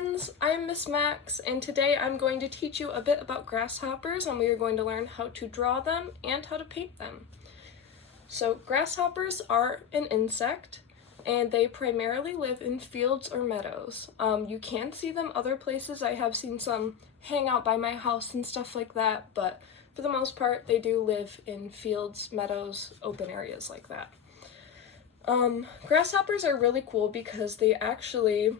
friends, I'm Miss Max, and today I'm going to teach you a bit about grasshoppers, and we are going to learn how to draw them and how to paint them. So grasshoppers are an insect, and they primarily live in fields or meadows. You can see them other places. I have seen some hang out by my house and stuff like that, but for the most part they do live in fields, meadows, open areas like that. Grasshoppers are really cool because they actually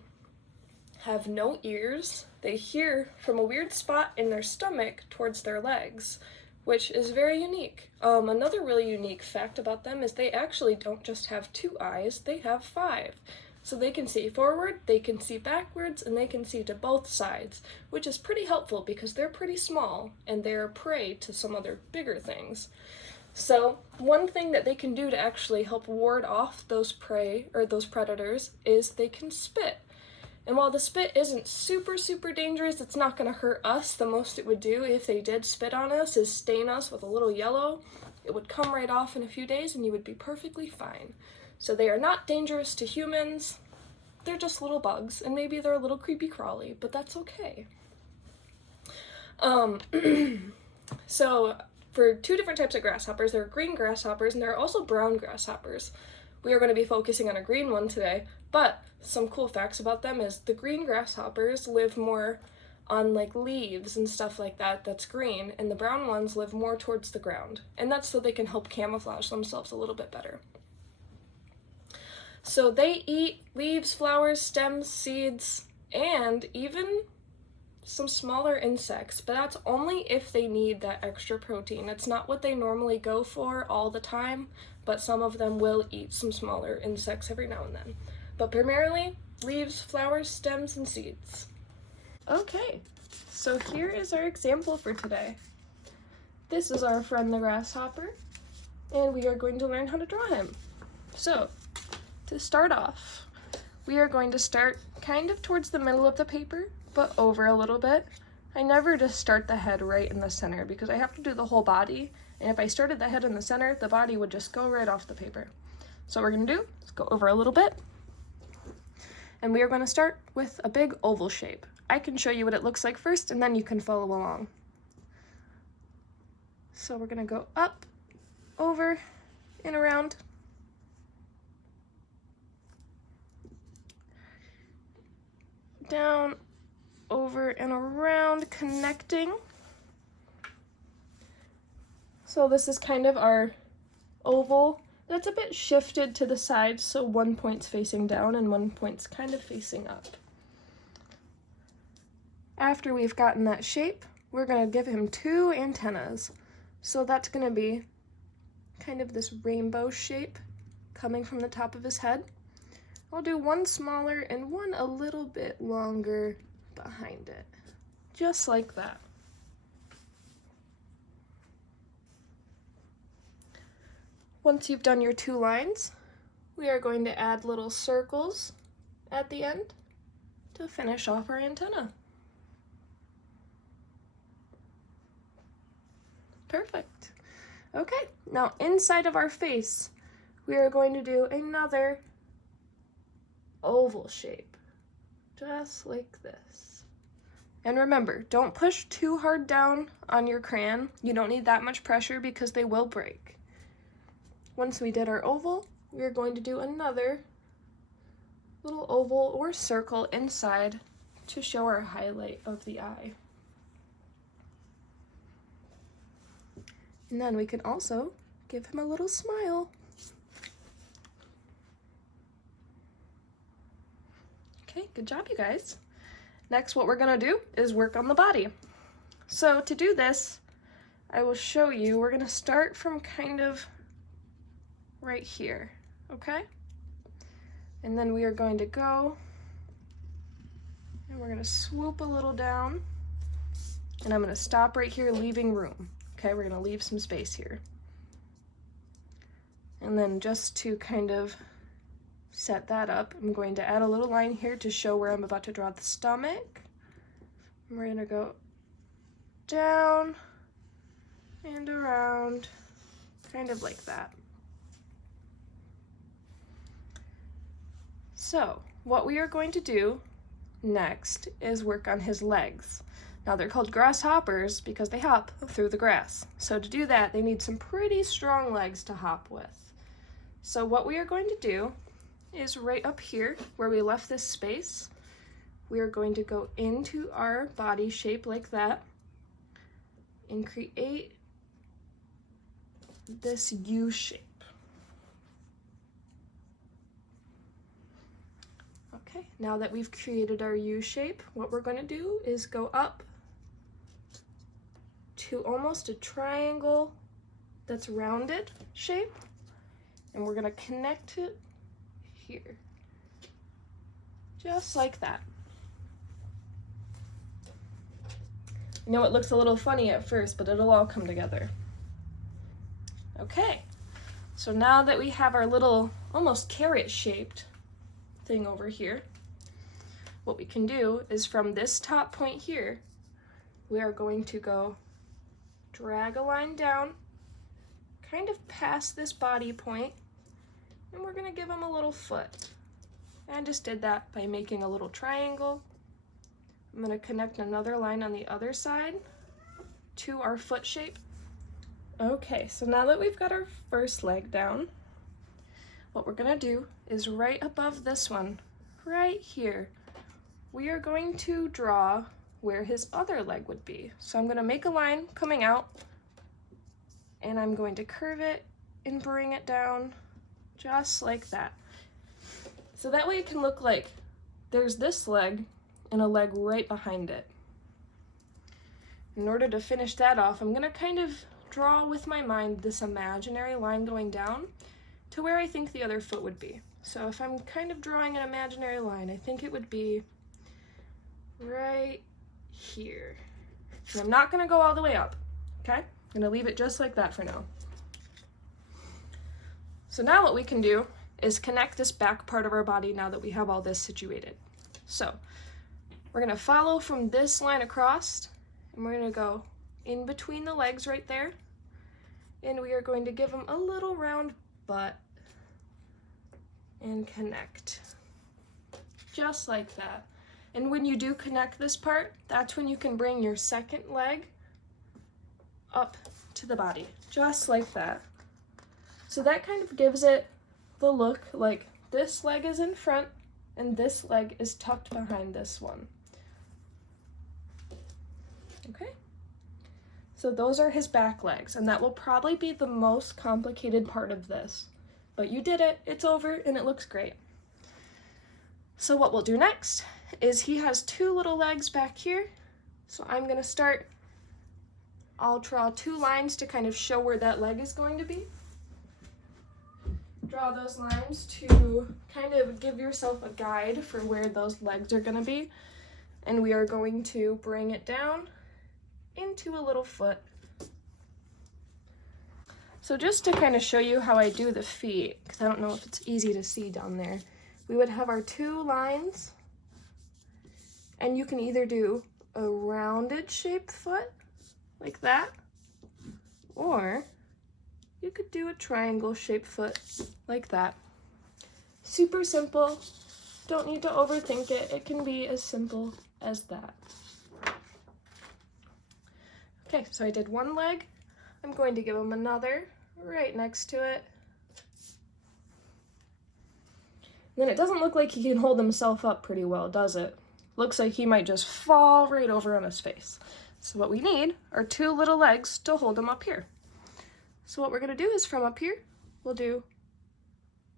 have no ears. They hear from a weird spot in their stomach towards their legs, which is very unique. Another really unique fact about them is they actually don't just have 2 eyes, they have 5. So they can see forward, they can see backwards, and they can see to both sides, which is pretty helpful because they're pretty small and they're prey to some other bigger things. So one thing that they can do to actually help ward off those prey or those predators is they can spit. And while the spit isn't super dangerous, it's not going to hurt us. The most it would do if they did spit on us is stain us with a little yellow. It would come right off in a few days and you would be perfectly fine. So they are not dangerous to humans. They're just little bugs, and maybe they're a little creepy crawly, but that's okay. So for 2 different types of grasshoppers, there are green grasshoppers and there are also brown grasshoppers. We are going to be focusing on a green one today, but some cool facts about them is the green grasshoppers live more on like leaves and stuff like that that's green, and the brown ones live more towards the ground, and that's so they can help camouflage themselves a little bit better. So they eat leaves, flowers, stems, seeds, and even some smaller insects, but that's only if they need that extra protein. It's not what they normally go for all the time, but some of them will eat some smaller insects every now and then. But primarily, leaves, flowers, stems, and seeds. Okay, so here is our example for today. This is our friend the grasshopper, and we are going to learn how to draw him. So, to start off, we are going to start kind of towards the middle of the paper, but over a little bit. I never just start the head right in the center because I have to do the whole body, and if I started the head in the center, the body would just go right off the paper. So what we're going to do is go over a little bit, and we are going to start with a big oval shape. I can show you what it looks like first, and then you can follow along. So we're going to go up, over, and around. Down, over and around, connecting. So this is kind of our oval that's a bit shifted to the side, so one point's facing down and one point's kind of facing up. After we've gotten that shape, we're going to give him 2 antennas. So that's going to be kind of this rainbow shape coming from the top of his head. I'll do one smaller and one a little bit longer behind it, just like that. Once you've done your 2 lines, we are going to add little circles at the end to finish off our antenna. Perfect. Okay, now inside of our face, we are going to do another oval shape, just like this. And remember, don't push too hard down on your crayon. You don't need that much pressure because they will break. Once we did our oval, we are going to do another little oval or circle inside to show our highlight of the eye. And then we can also give him a little smile. Okay, good job, you guys. Next, what we're gonna do is work on the body. So to do this, I will show you, we're gonna start from kind of right here, okay? And then we are going to go, and we're gonna swoop a little down, and I'm gonna stop right here, leaving room. Okay, we're gonna leave some space here. And then just to kind of set that up, I'm going to add a little line here to show where I'm about to draw the stomach. And we're gonna go down and around, kind of like that. So what we are going to do next is work on his legs. Now they're called grasshoppers because they hop through the grass. So to do that, they need some pretty strong legs to hop with. So what we are going to do is right up here where we left this space, we are going to go into our body shape like that and create this U shape. Okay, now that we've created our U shape, what we're going to do is go up to almost a triangle that's rounded shape, and we're going to connect it here, just like that. I know it looks a little funny at first, but it'll all come together. Okay, so now that we have our little almost carrot-shaped thing over here, what we can do is from this top point here, we are going to go drag a line down, kind of past this body point, and we're going to give him a little foot. And I just did that by making a little triangle. I'm going to connect another line on the other side to our foot shape. Okay, so now that we've got our first leg down, what we're going to do is right above this one, right here, we are going to draw where his other leg would be. So I'm going to make a line coming out, and I'm going to curve it and bring it down just like that. So that way it can look like there's this leg and a leg right behind it. In order to finish that off, I'm going to kind of draw with my mind this imaginary line going down to where I think the other foot would be. So if I'm kind of drawing an imaginary line, I think it would be right here. And I'm not going to go all the way up, okay? I'm going to leave it just like that for now. So now what we can do is connect this back part of our body now that we have all this situated. So we're going to follow from this line across, and we're going to go in between the legs right there, and we are going to give them a little round butt and connect, just like that. And when you do connect this part, that's when you can bring your second leg up to the body, just like that. So that kind of gives it the look like this leg is in front and this leg is tucked behind this one. Okay? So those are his back legs, and that will probably be the most complicated part of this. But you did it, it's over, and it looks great. So what we'll do next is he has two little legs back here. So I'm gonna start, I'll draw two lines to kind of show where that leg is going to be. Draw those lines to kind of give yourself a guide for where those legs are gonna be. And we are going to bring it down into a little foot. So just to kind of show you how I do the feet, because I don't know if it's easy to see down there, we would have our two lines, and you can either do a rounded shaped foot like that, or you could do a triangle shaped foot like that. Super simple, don't need to overthink it. It can be as simple as that. Okay, so I did one leg. I'm going to give him another right next to it. And then it doesn't look like he can hold himself up pretty well, does it? Looks like he might just fall right over on his face. So what we need are two little legs to hold him up here. So what we're gonna do is from up here, we'll do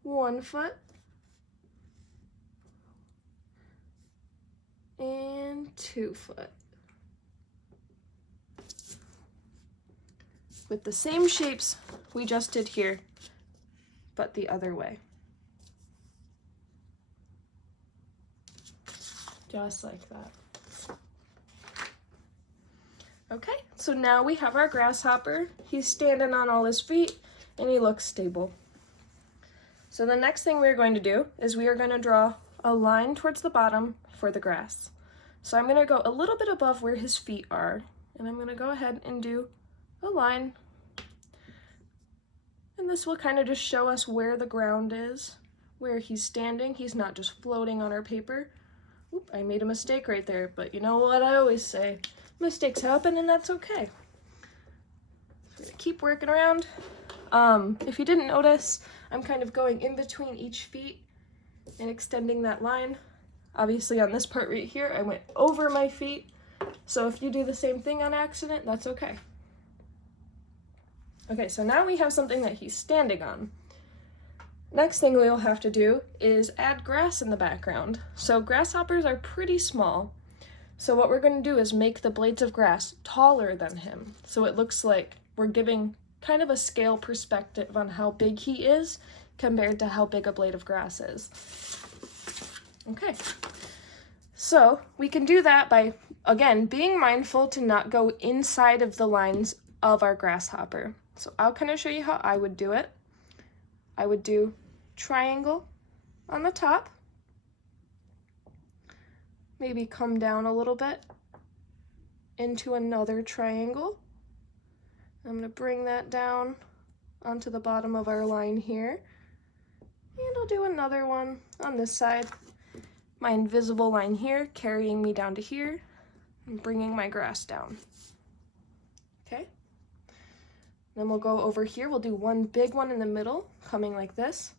one foot and 2 foot. With the same shapes we just did here, but the other way. Just like that. Okay, so now we have our grasshopper. He's standing on all his feet and he looks stable. So the next thing we're going to do is we are going to draw a line towards the bottom for the grass. So I'm going to go a little bit above where his feet are, and I'm going to go ahead and do a line. And this will kind of just show us where the ground is, where he's standing. He's not just floating on our paper. Oop, I made a mistake right there, but you know what I always say, mistakes happen and that's okay. So keep working around. If you didn't notice, I'm kind of going in between each feet and extending that line. Obviously on this part right here, I went over my feet. So if you do the same thing on accident, that's okay. Okay, so now we have something that he's standing on. Next thing we'll have to do is add grass in the background. So grasshoppers are pretty small. So what we're going to do is make the blades of grass taller than him. So it looks like we're giving kind of a scale perspective on how big he is compared to how big a blade of grass is. Okay, so we can do that by, again, being mindful to not go inside of the lines of our grasshopper. So I'll kind of show you how I would do it. I would do triangle on the top, maybe come down a little bit into another triangle. I'm going to bring that down onto the bottom of our line here, and I'll do another one on this side. My invisible line here carrying me down to here and bringing my grass down. Okay, then we'll go over here. We'll do one big one in the middle coming like this.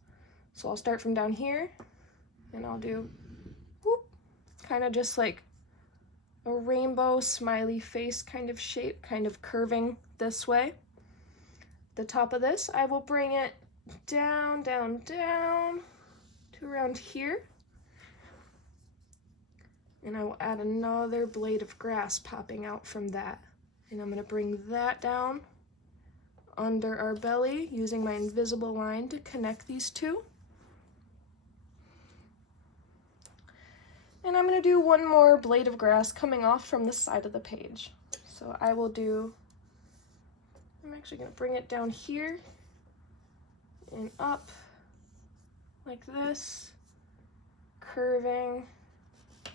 So I'll start from down here and I'll do whoop, kind of just like a rainbow smiley face kind of shape, kind of curving this way. The top of this, I will bring it down, down, down to around here. And I will add another blade of grass popping out from that. And I'm going to bring that down under our belly using my invisible line to connect these two. And I'm going to do one more blade of grass coming off from the side of the page. So I will do, I'm actually going to bring it down here and up like this, curving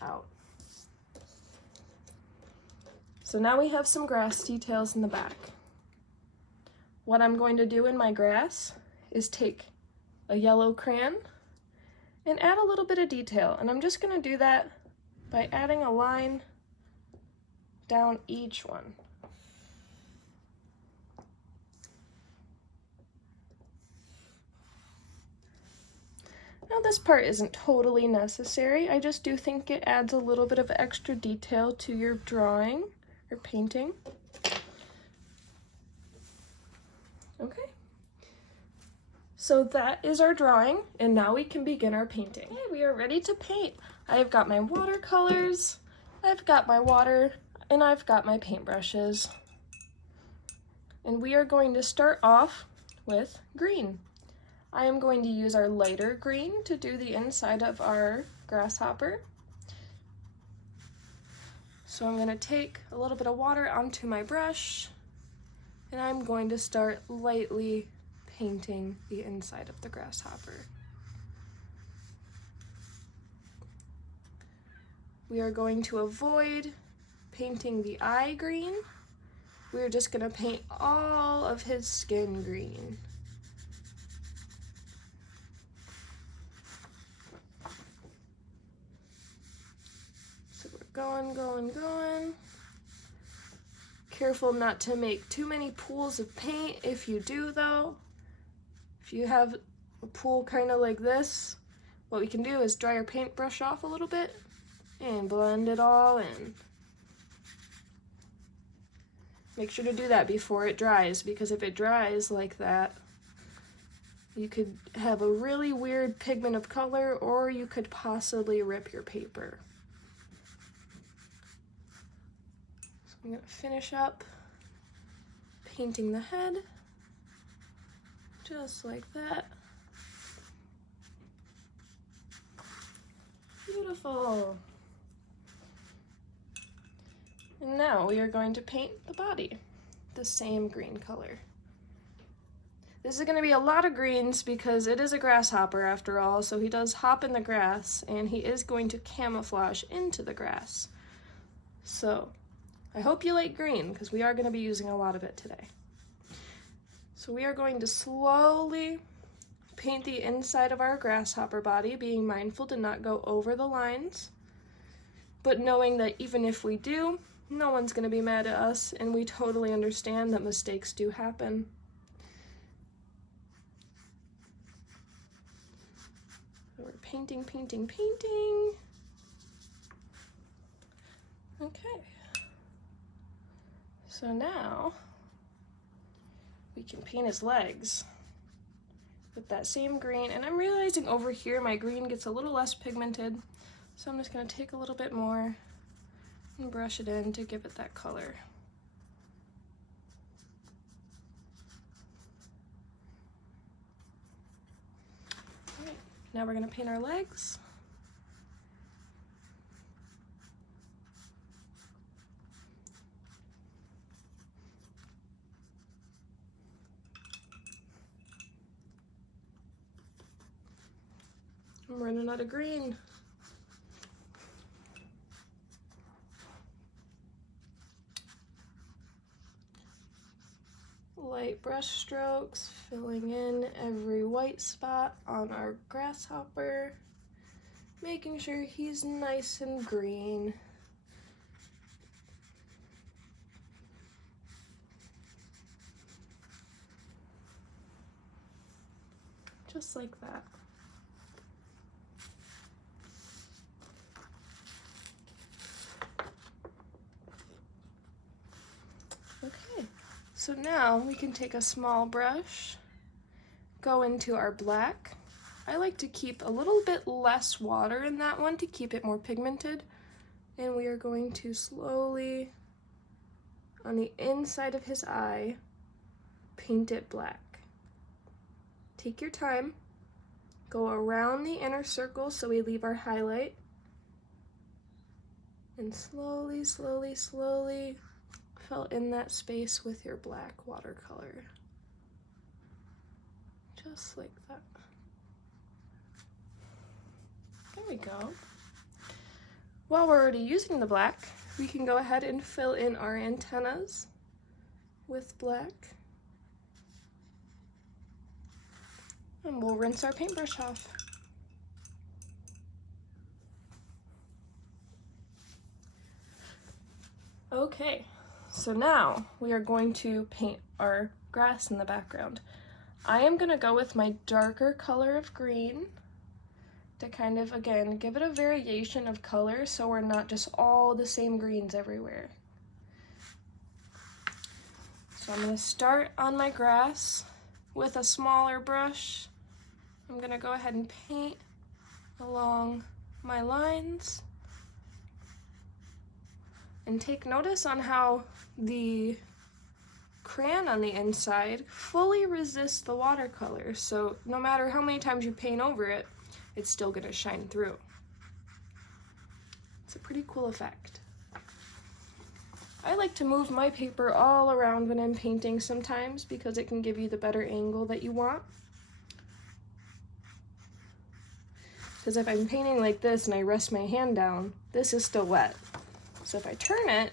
out. So now we have some grass details in the back. What I'm going to do in my grass is take a yellow crayon and add a little bit of detail. And I'm just going to do that by adding a line down each one. Now this part isn't totally necessary. I just do think it adds a little bit of extra detail to your drawing or painting. Okay. So that is our drawing, and now we can begin our painting. Okay, we are ready to paint. I've got my watercolors, I've got my water, and I've got my paintbrushes. And we are going to start off with green. I am going to use our lighter green to do the inside of our grasshopper. So I'm going to take a little bit of water onto my brush, and I'm going to start lightly painting the inside of the grasshopper. We are going to avoid painting the eye green. We're just going to paint all of his skin green. So we're going, going, going. Careful not to make too many pools of paint. If you do though, if you have a pool kind of like this, what we can do is dry our paintbrush off a little bit and blend it all in. Make sure to do that before it dries, because if it dries like that, you could have a really weird pigment of color, or you could possibly rip your paper. So I'm going to finish up painting the head, just like that. Beautiful. And now we are going to paint the body the same green color. This is going to be a lot of greens because it is a grasshopper after all, so he does hop in the grass and he is going to camouflage into the grass. So I hope you like green because we are going to be using a lot of it today. So we are going to slowly paint the inside of our grasshopper body, being mindful to not go over the lines. but knowing that even if we do, no one's gonna be mad at us, and we totally understand that mistakes do happen. So we're painting, painting, painting. Okay. So now we can paint his legs with that same green, and I'm realizing over here my green gets a little less pigmented, so I'm just going to take a little bit more and brush it in to give it that color. All right, now we're going to paint our legs. I'm running out of green. Light brush strokes, filling in every white spot on our grasshopper, making sure he's nice and green. Just like that. Okay, so now we can take a small brush, go into our black. I like to keep a little bit less water in that one to keep it more pigmented. And we are going to slowly, on the inside of his eye, paint it black. Take your time, go around the inner circle so we leave our highlight, and slowly, slowly, slowly fill in that space with your black watercolor. Just like that. There we go. While we're already using the black, we can go ahead and fill in our antennas with black. And we'll rinse our paintbrush off. Okay, so now we are going to paint our grass in the background. I am going to go with my darker color of green to kind of, again, give it a variation of color so we're not just all the same greens everywhere. So I'm going to start on my grass with a smaller brush. I'm going to go ahead and paint along my lines. And take notice on how the crayon on the inside fully resists the watercolor. So no matter how many times you paint over it, it's still going to shine through. It's a pretty cool effect. I like to move my paper all around when I'm painting sometimes because it can give you the better angle that you want. Because if I'm painting like this and I rest my hand down, this is still wet. So if I turn it,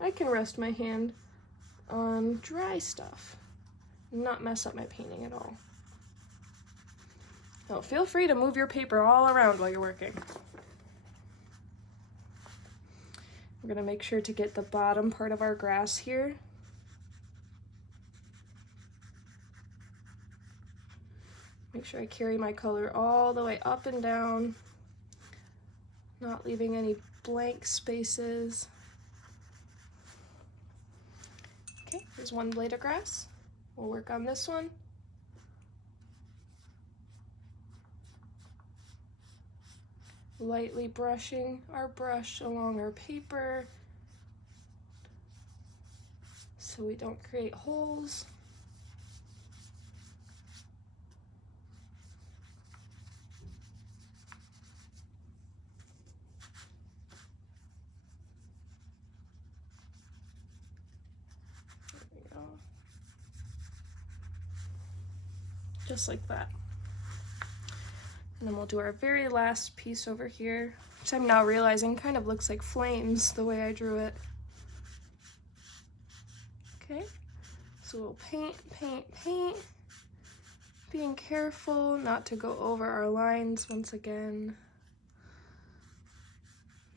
I can rest my hand on dry stuff and not mess up my painting at all. So feel free to move your paper all around while you're working. We're going to make sure to get the bottom part of our grass here. Make sure I carry my color all the way up and down, not leaving any blank spaces. Okay, here's one blade of grass. We'll work on this one. Lightly brushing our brush along our paper so we don't create holes. Just like that. And then we'll do our very last piece over here, which I'm now realizing kind of looks like flames the way I drew it. Okay, so we'll paint, paint, paint, being careful not to go over our lines once again.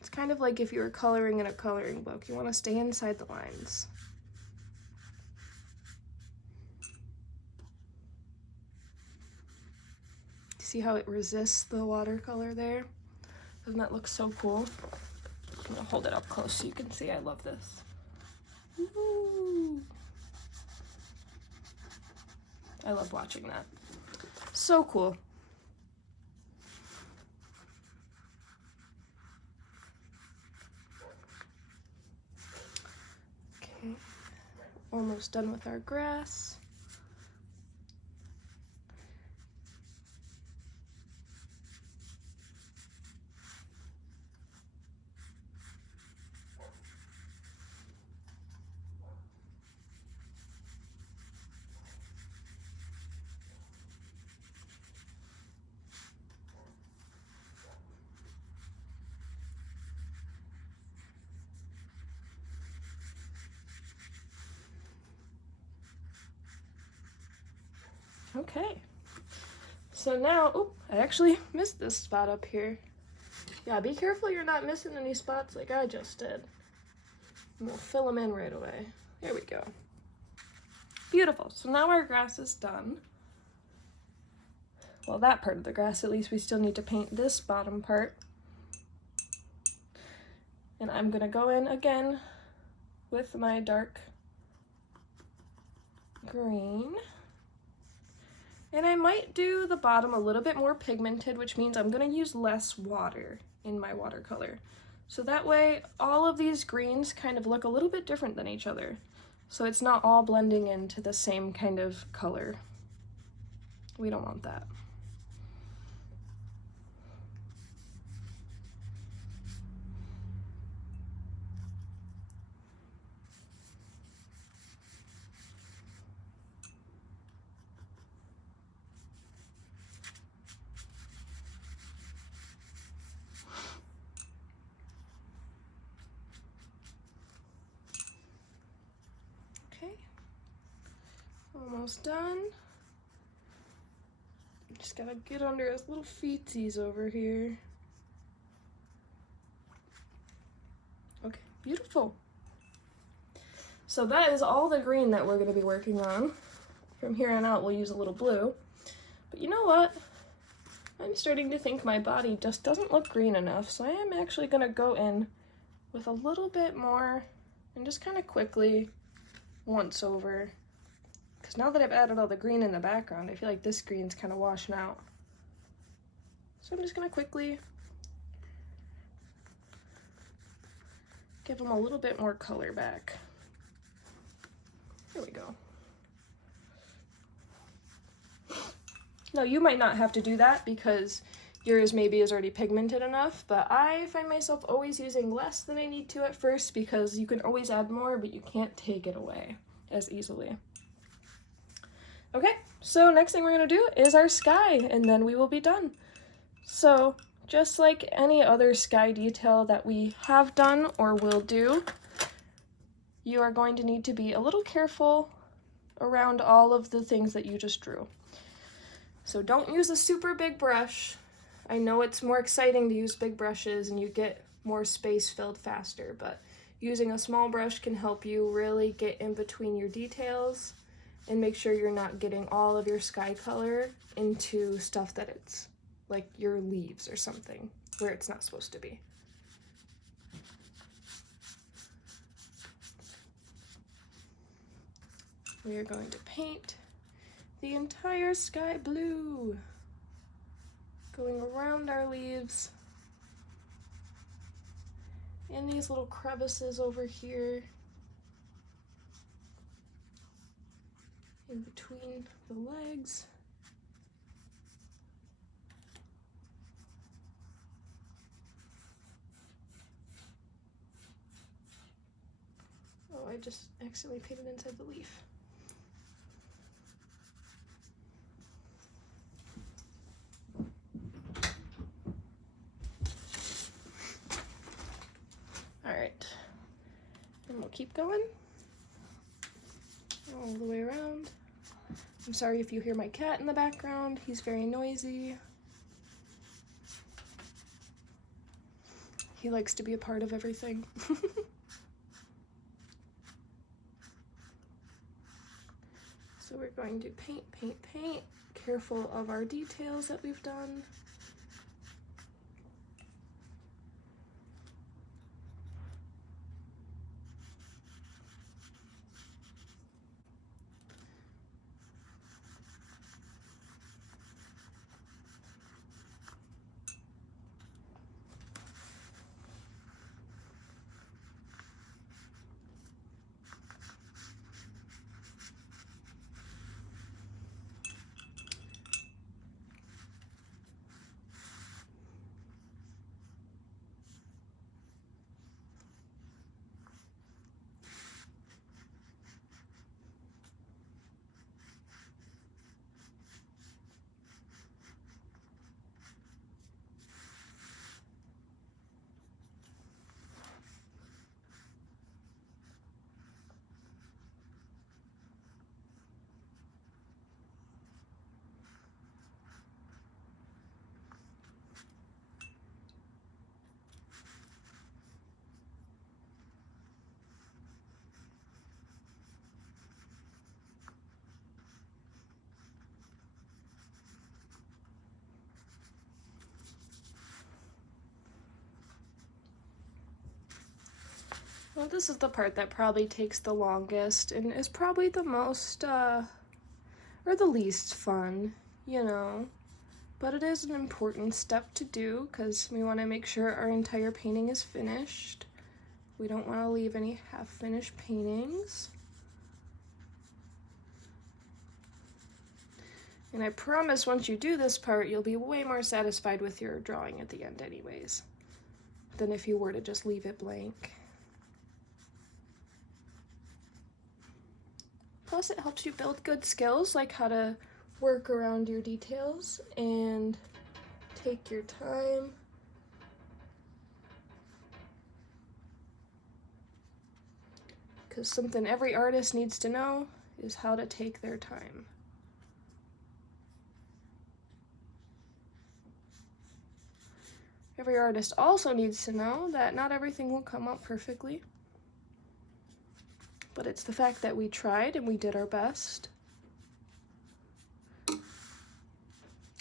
It's kind of like if you were coloring in a coloring book. You want to stay inside the lines. See how it resists the watercolor there? Doesn't that look so cool? I'm gonna hold it up close so you can see. I love this. Woo. I love watching that. So cool. Okay, almost done with our grass. Okay, so now, oh, I actually missed this spot up here. Yeah, be careful you're not missing any spots like I just did. And we'll fill them in right away. There we go. Beautiful, so now our grass is done. Well, that part of the grass, at least we still need to paint this bottom part. And I'm gonna go in again with my dark green. And I might do the bottom a little bit more pigmented, which means I'm gonna use less water in my watercolor. So that way, all of these greens kind of look a little bit different than each other. So it's not all blending into the same kind of color. We don't want that. Okay, almost done. Just gotta get under his little feetsies over here. Okay, beautiful. So that is all the green that we're gonna be working on. From here on out, we'll use a little blue. But you know what? I'm starting to think my body just doesn't look green enough, so I am actually gonna go in with a little bit more and just kind of quickly once over. Because now that I've added all the green in the background, I feel like this green's kind of washing out. So I'm just gonna quickly give them a little bit more color back. There we go. Now you might not have to do that because yours maybe is already pigmented enough, but I find myself always using less than I need to at first because you can always add more, but you can't take it away as easily. Okay, so next thing we're gonna do is our sky, and then we will be done. So just like any other sky detail that we have done or will do, you are going to need to be a little careful around all of the things that you just drew. So don't use a super big brush. I know it's more exciting to use big brushes and you get more space filled faster, but using a small brush can help you really get in between your details and make sure you're not getting all of your sky color into stuff that it's like your leaves or something where it's not supposed to be. We are going to paint the entire sky blue, going around our leaves and these little crevices over here in between the legs. Oh, I just accidentally painted inside the leaf. Alright, and we'll keep going all the way around. I'm sorry if you hear my cat in the background, he's very noisy. He likes to be a part of everything. So we're going to paint, paint, paint. Careful of our details that we've done. Well, this is the part that probably takes the longest and is probably the most, or the least fun, you know. But it is an important step to do because we want to make sure our entire painting is finished. We don't want to leave any half-finished paintings. And I promise once you do this part, you'll be way more satisfied with your drawing at the end anyways, than if you were to just leave it blank. Plus, it helps you build good skills, like how to work around your details and take your time. Because something every artist needs to know is how to take their time. Every artist also needs to know that not everything will come out perfectly. But it's the fact that we tried and we did our best.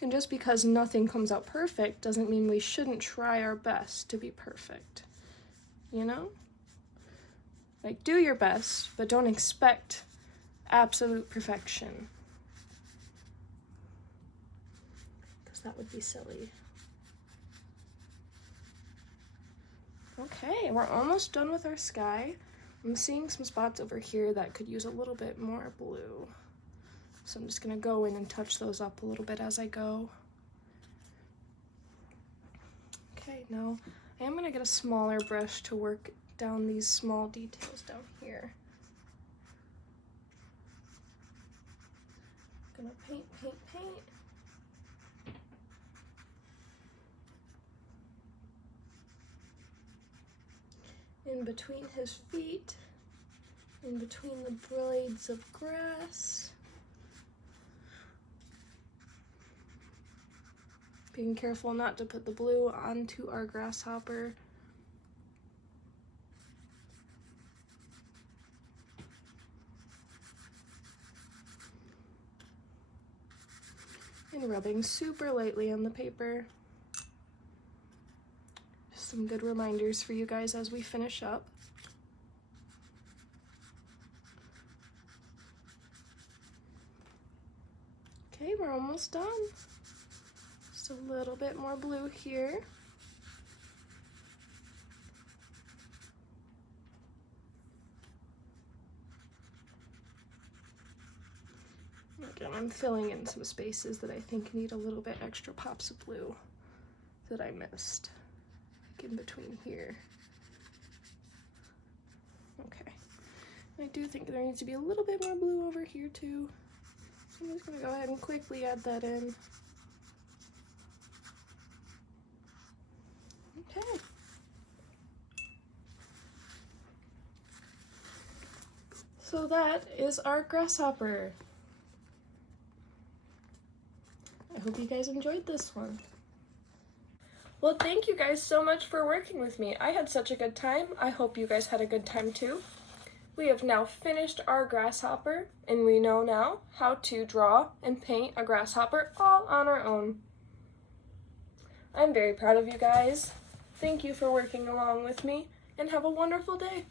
And just because nothing comes out perfect doesn't mean we shouldn't try our best to be perfect, you know? Like, do your best, but don't expect absolute perfection, because that would be silly. Okay, we're almost done with our sky. I'm seeing some spots over here that could use a little bit more blue. So I'm just gonna go in and touch those up a little bit as I go. Okay, now I am gonna get a smaller brush to work down these small details down here. I'm gonna paint, paint, paint. In between his feet, in between the blades of grass. Being careful not to put the blue onto our grasshopper. And rubbing super lightly on the paper. Just some good reminders for you guys as we finish up. Okay, we're almost done. Just a little bit more blue here. Again, I'm filling in some spaces that I think need a little bit extra pops of blue that I missed, like in between here. Okay, I do think there needs to be a little bit more blue over here too. So I'm just gonna go ahead and quickly add that in. Okay. So that is our grasshopper. I hope you guys enjoyed this one. Well, Well, thank you guys so much for working with me. I had such a good time. I hope you guys had a good time too. We have now finished our grasshopper, and we know now how to draw and paint a grasshopper all on our own. I'm very proud of you guys. Thank you for working along with me, and have a wonderful day.